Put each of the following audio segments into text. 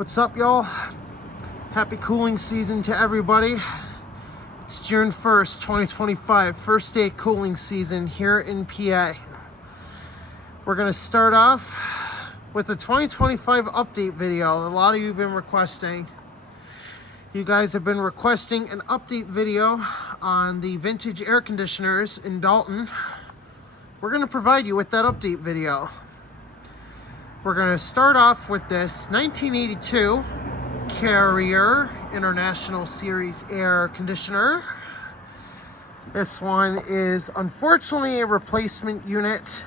What's up, y'all? Happy cooling season to everybody. It's June 1st, 2025, first day cooling season here in PA. We're gonna start off with the 2025 update video. A lot of you have been requesting. You guys have been requesting an update video on the vintage air conditioners in Dalton. We're gonna provide you with that update video. We're gonna start off with this 1982 Carrier International Series air conditioner. This one is unfortunately a replacement unit.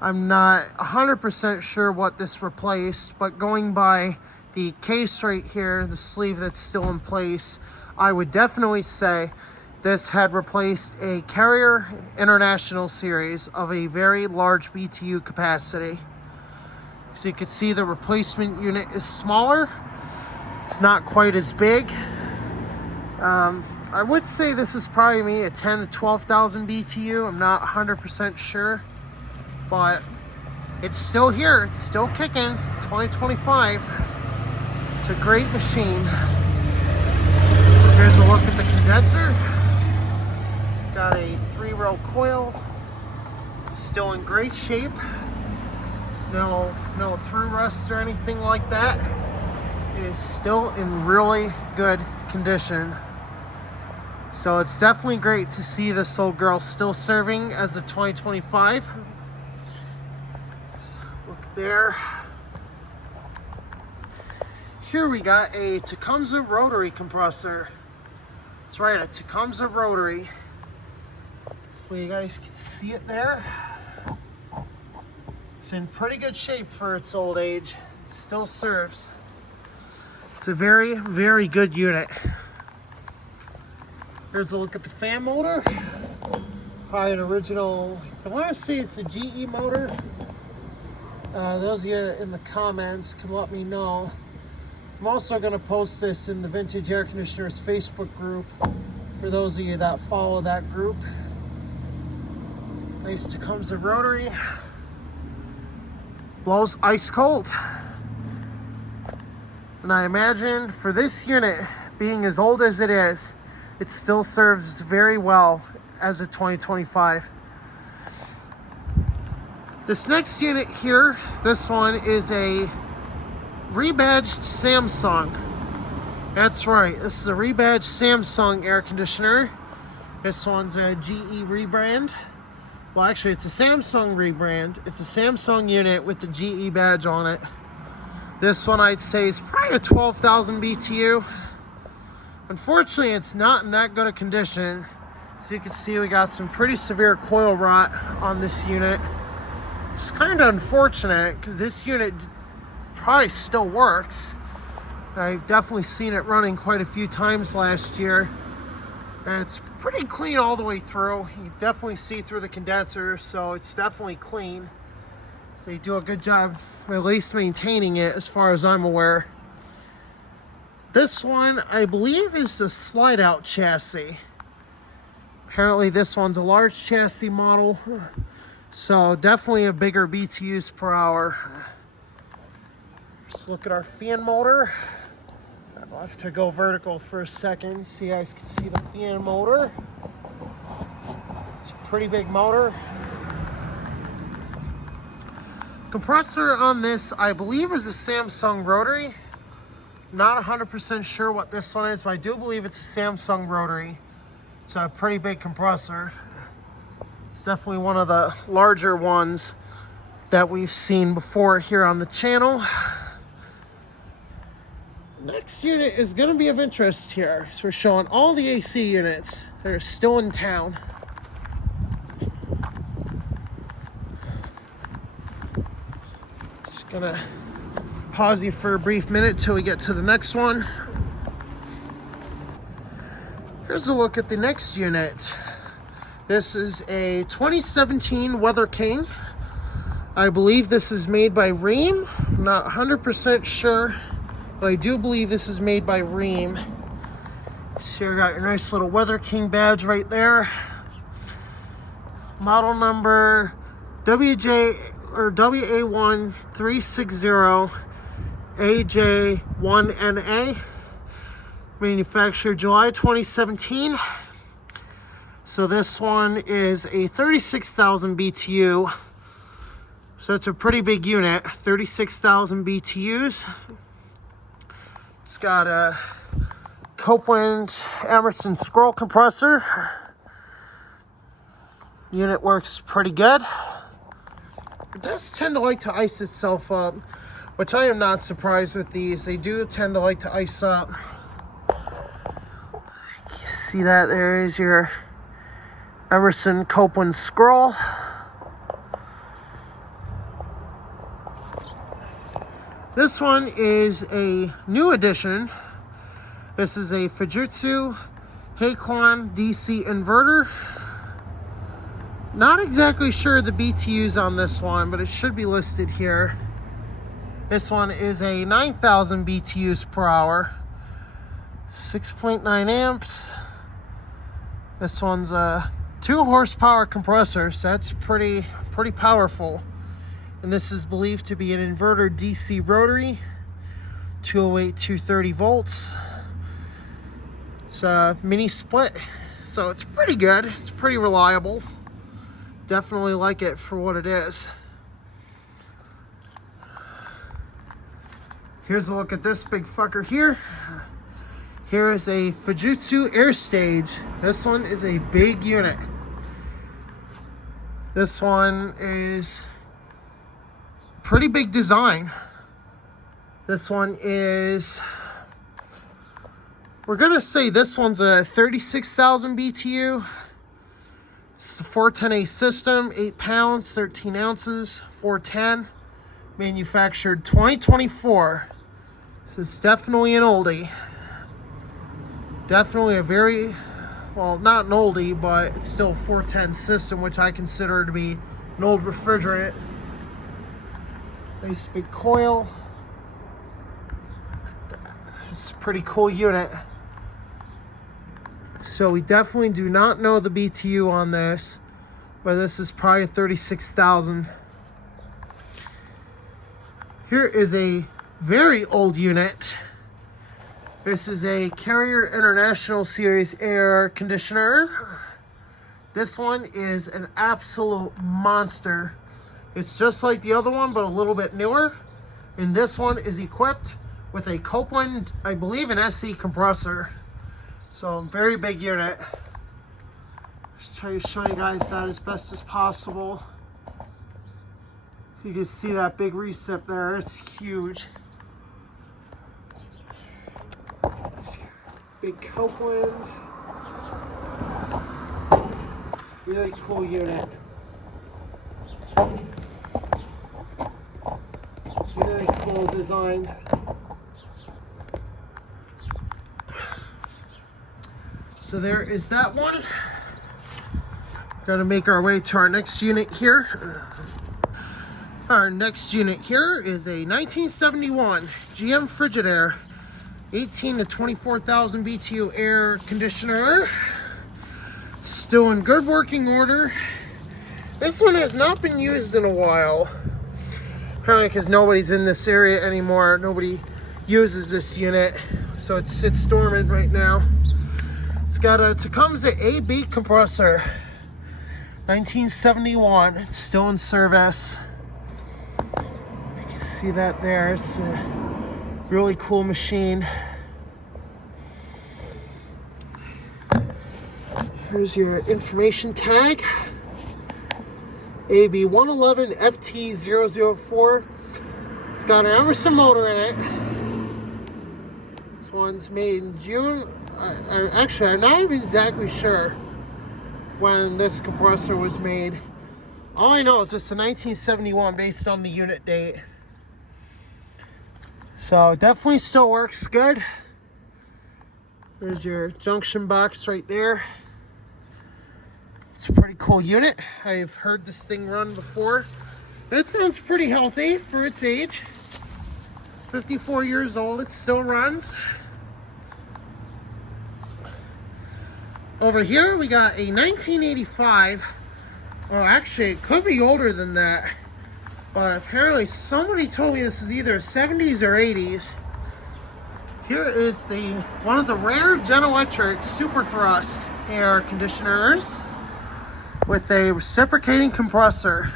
I'm not 100% sure what this replaced, but going by the case right here, the sleeve that's still in place, I would definitely say this had replaced a Carrier International Series of a very large BTU capacity. So you can see the replacement unit is smaller. It's not quite as big. I would say this is probably maybe a 10 to 12,000 BTU. I'm not 100% sure, but it's still here. It's still kicking. 2025. It's a great machine. Here's a look at the condenser. Got a 3-row coil. Still in great shape. No through rust or anything like that. It is still in really good condition. So it's definitely great to see this old girl still serving as a 2025. Look there. Here we got a Tecumseh rotary compressor. That's right, a Tecumseh rotary. Hopefully you guys can see it there. It's in pretty good shape for its old age. It still serves. It's a very, very good unit. Here's a look at the fan motor. Probably an original, I want to say it's a GE motor. Those of you in the comments can let me know. I'm also going to post this in the Vintage Air Conditioners Facebook group for those of you that follow that group. Nice Tecumseh rotary. Blows ice cold. And I imagine for this unit, being as old as it is, it still serves very well as a 2025. This next unit here, this one is a rebadged Samsung. That's right, this is a rebadged Samsung air conditioner. This one's a GE rebrand. Well, actually, it's a Samsung rebrand. It's a Samsung unit with the GE badge on it. This one, I'd say, is probably a 12,000 BTU. Unfortunately, it's not in that good a condition. So you can see we got some pretty severe coil rot on this unit. It's kind of unfortunate because this unit probably still works. I've definitely seen it running quite a few times last year. And it's pretty clean all the way through. You can definitely see through the condenser, so it's definitely clean. So they do a good job at least maintaining it as far as I'm aware. This one, I believe, is the slide out chassis. Apparently this one's a large chassis model, so definitely a bigger BTUs per hour. Just look at our fan motor. I'll have to go vertical for a second so you guys can see the fan motor. It's a pretty big motor. Compressor on this, I believe, is a Samsung rotary. Not 100% sure what this one is, but I do believe it's a Samsung rotary. It's a pretty big compressor. It's definitely one of the larger ones that we've seen before here on the channel. Next unit is going to be of interest here. So we're showing all the AC units that are still in town. Just gonna pause you for a brief minute till we get to the next one. Here's a look at the next unit. This is a 2017 Weather King. I believe this is made by Rheem. I'm not 100% sure, but I do believe this is made by Rheem. So you got your nice little Weather King badge right there. Model number WA1360 AJ1NA, manufactured July 2017. So this one is a 36,000 BTU. So it's a pretty big unit, 36,000 BTUs. It's got a Copeland Emerson scroll compressor. Unit works pretty good. It does tend to like to ice itself up, which I am not surprised with these. They do tend to like to ice up. You see that? There is your Emerson Copeland scroll. This one is a new addition. This is a Fujitsu Heiklon DC inverter. Not exactly sure the BTUs on this one, but it should be listed here. This one is a 9,000 BTUs per hour, 6.9 amps. This one's a 2 horsepower compressor, so that's pretty powerful. And this is believed to be an inverter DC rotary, 208, 230 volts. It's a mini split, so it's pretty good. It's pretty reliable. Definitely like it for what it is. Here's a look at this big fucker here. Here is a Fujitsu Air Stage. This one is a big unit. This one is pretty big design. This one is, we're gonna say this one's a 36,000 BTU. It's a 410A system, 8 pounds, 13 ounces, 410. Manufactured 2024. This is definitely an oldie. Definitely a very, well, not an oldie, but it's still a 410 system, which I consider to be an old refrigerant. Nice big coil. It's a pretty cool unit. So we definitely do not know the BTU on this, but this is probably 36,000. Here is a very old unit. This is a Carrier International Series air conditioner. This one is an absolute monster. It's just like the other one, but a little bit newer. And this one is equipped with a Copeland, I believe, an SE compressor. So, very big unit. Just try to show you guys that as best as possible. If you can see that big recip there, it's huge. Big Copeland. Really cool unit. Very cool design. So there is that one. Gonna make our way to our next unit here. Our next unit here is a 1971 GM Frigidaire 18 to 24,000 BTU air conditioner. Still in good working order. This one has not been used in a while. Apparently because nobody's in this area anymore. Nobody uses this unit. So it sits dormant right now. It's got a Tecumseh AB compressor. 1971. It's still in service. You can see that there. It's a really cool machine. Here's your information tag. AB111 FT004. It's got an Emerson motor in it. This one's made in June. Actually, I'm not even exactly sure when this compressor was made. All I know is it's a 1971 based on the unit date. So definitely still works good. There's your junction box right there. It's a pretty cool unit. I've heard this thing run before. It sounds pretty healthy for its age. 54 years old, it still runs. Over here we got a 1985. Oh, actually it could be older than that. but apparently somebody told me this is either 70s or 80s. Here is one of the rare General Electric super thrust air conditioners with a reciprocating compressor.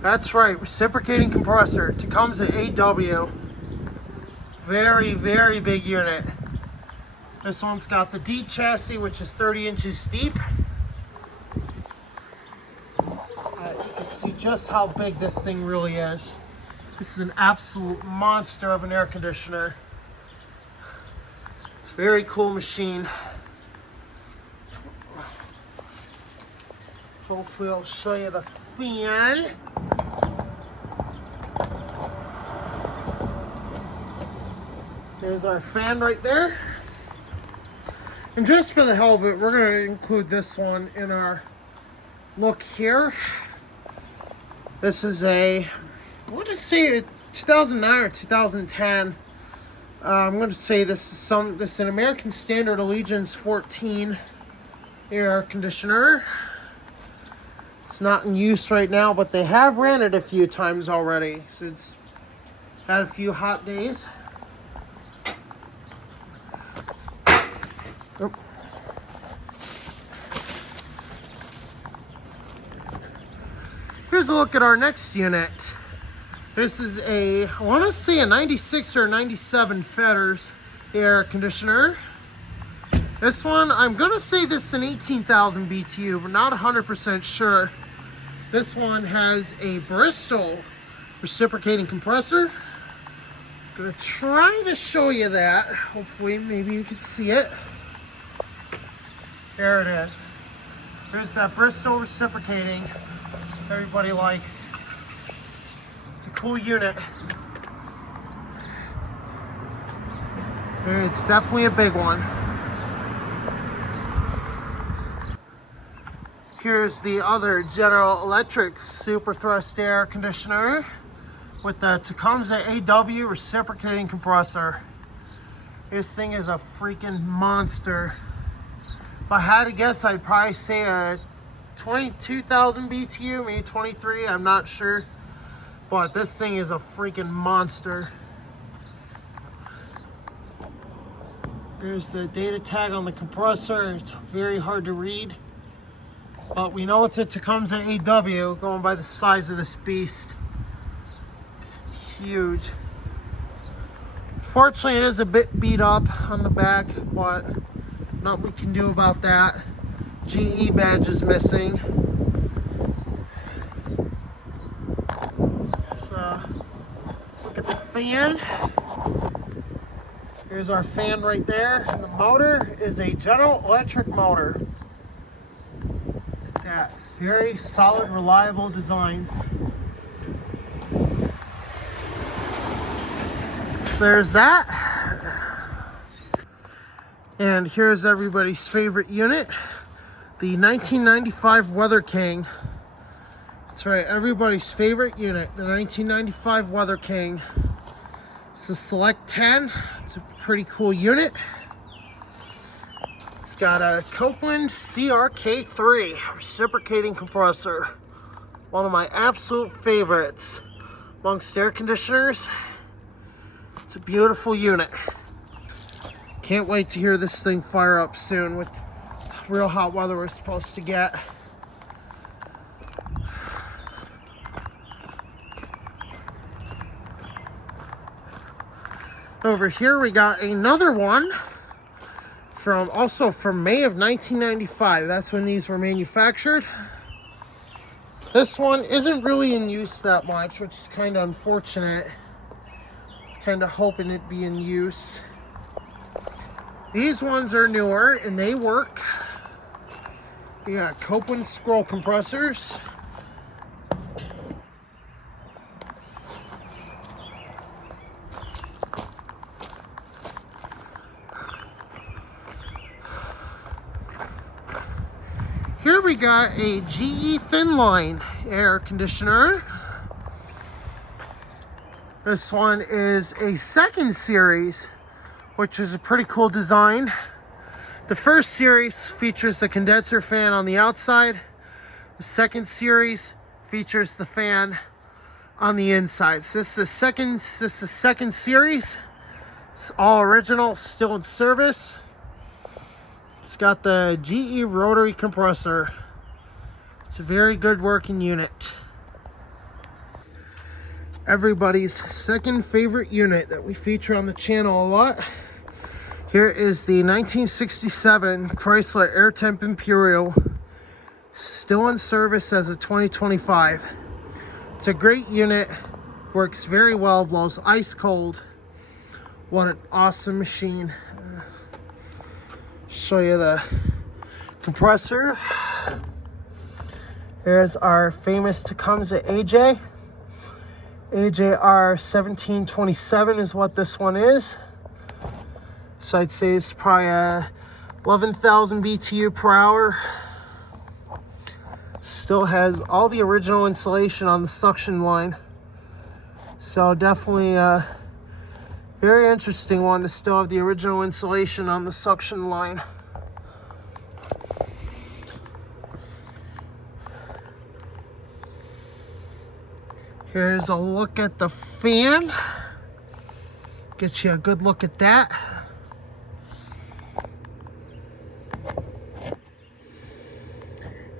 That's right, reciprocating compressor. Tecumseh AW. Very, very big unit. This one's got the D chassis, which is 30 inches deep. You can see just how big this thing really is. This is an absolute monster of an air conditioner. It's a very cool machine. Hopefully I'll show you the fan. There's our fan right there. And just for the hell of it, we're going to include this one in our look here. This is I want to say 2009 or 2010. I'm going to say this is an American Standard Allegiance 14 air conditioner. It's not in use right now, but they have ran it a few times already. So it's had a few hot days. Oh. Here's a look at our next unit. This is I want to say a 96 or 97 Fetters air conditioner. This one, I'm going to say this is an 18,000 BTU, but not 100% sure. This one has a Bristol reciprocating compressor. I'm going to try to show you that. Hopefully, maybe you can see it. There it is. There's that Bristol reciprocating everybody likes. It's a cool unit. And it's definitely a big one. Here's the other General Electric super thrust air conditioner with the Tecumseh AW reciprocating compressor. This thing is a freaking monster. If I had to guess, I'd probably say a 22,000 BTU, maybe 23, I'm not sure. But this thing is a freaking monster. There's the data tag on the compressor. It's very hard to read. But we know it's a Tecumseh AW, going by the size of this beast. It's huge. Fortunately, it is a bit beat up on the back, but nothing we can do about that. GE badge is missing. So, look at the fan. Here's our fan right there. And the motor is a General Electric motor. Look at that. Very solid, reliable design. So there's that. And here's everybody's favorite unit, the 1995 Weather King. That's right, everybody's favorite unit, the 1995 Weather King. It's a Select 10. It's a pretty cool unit. It's got a Copeland CRK3 reciprocating compressor. One of my absolute favorites amongst air conditioners. It's a beautiful unit. Can't wait to hear this thing fire up soon with real hot weather we're supposed to get. Over here we got another one also from May of 1995. That's when these were manufactured. This one isn't really in use that much, which is kind of unfortunate. Kind of hoping it'd be in use. These ones are newer and they work. You got Copeland scroll compressors. Here we got a GE Thinline air conditioner. This one is a second series, which is a pretty cool design. The first series features the condenser fan on the outside. The second series features the fan on the inside. So this is the second series. It's all original, still in service. It's got the GE rotary compressor. It's a very good working unit. Everybody's second favorite unit that we feature on the channel a lot. Here is the 1967 Chrysler Air Temp Imperial, still in service as a 2025. It's a great unit, works very well, blows ice cold. What an awesome machine. Show you the compressor. Here's our famous Tecumseh AJ. AJR 1727 is what this one is. So I'd say it's probably 11,000 BTU per hour. Still has all the original insulation on the suction line. So definitely a very interesting one to still have the original insulation on the suction line. Here's a look at the fan. Get you a good look at that.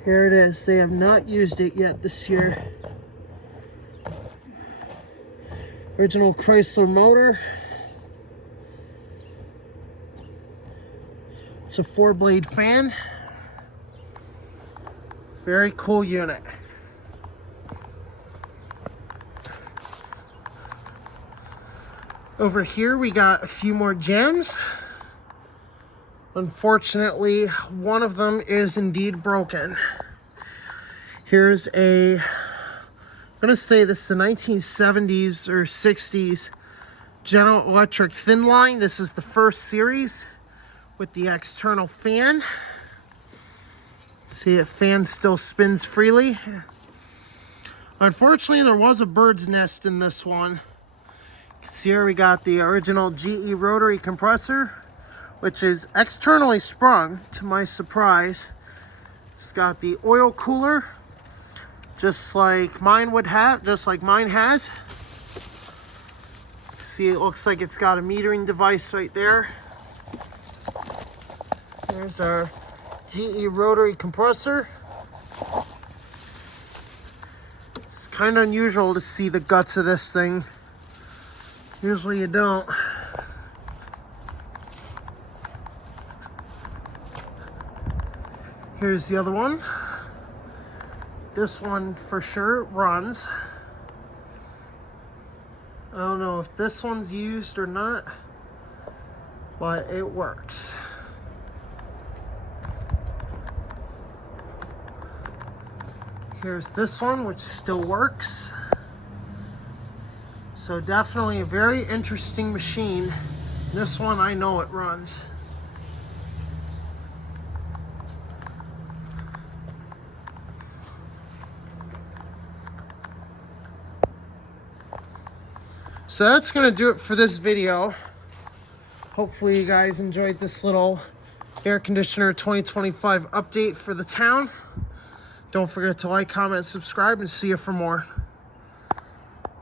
Here it is. They have not used it yet this year. Original Chrysler motor. It's a 4-blade fan. Very cool unit. Over here we got a few more gems. Unfortunately, one of them is indeed broken. Here's I'm gonna say this is the 1970s or 60s General Electric thin line. This is the first series with the external fan. See, a fan still spins freely. Unfortunately, there was a bird's nest in this one. See, here we got the original GE rotary compressor, which is externally sprung, to my surprise. It's got the oil cooler, just like mine has. See, it looks like it's got a metering device right there. There's our GE rotary compressor. It's kind of unusual to see the guts of this thing. Usually you don't. Here's the other one. This one for sure runs. I don't know if this one's used or not, but it works. Here's this one, which still works. So definitely a very interesting machine. This one, I know it runs. So that's gonna do it for this video. Hopefully you guys enjoyed this little air conditioner 2025 update for the town. Don't forget to like, comment, subscribe, and see you for more.